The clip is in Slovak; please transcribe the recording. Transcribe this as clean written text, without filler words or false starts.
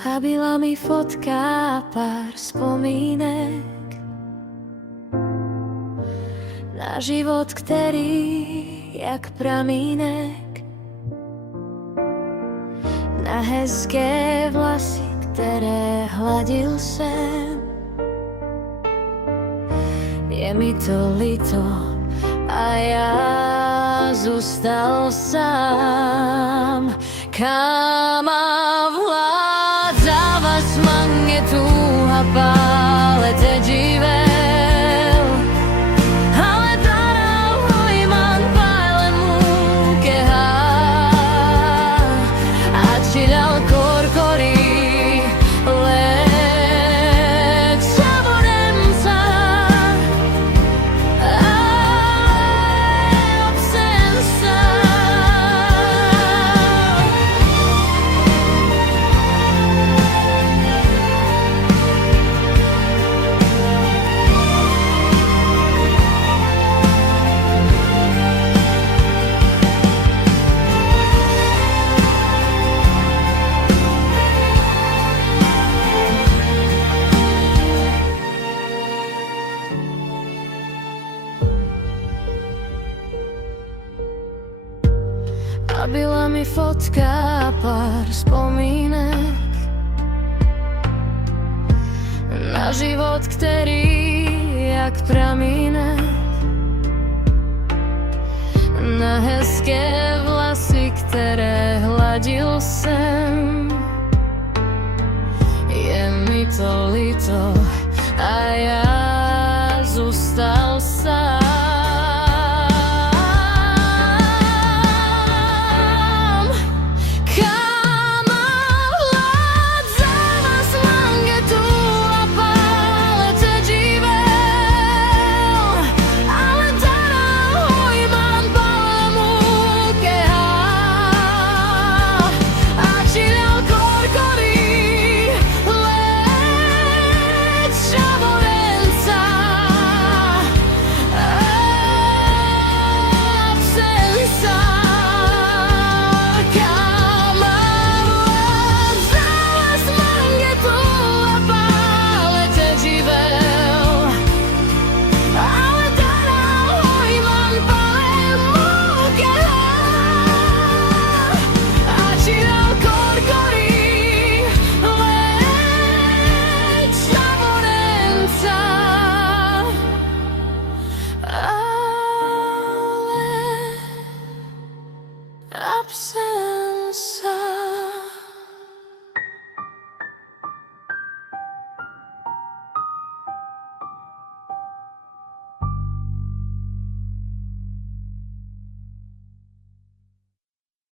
A byla mi fotka, pár vzpomínek na život, který jak pramínek, na hezké vlasy, které hladil jsem. Je mi to líto a já zůstal sám. Kama vládzava smange túha pále te divel, ale daral hojman pále múkeha a či dal korkorí let saborem sa ale obsen sa. A byla mi fotka, pár vzpomínek na život, který jak pramínek, na hezké vlasy, které hladil jsem. Je mi to líto a já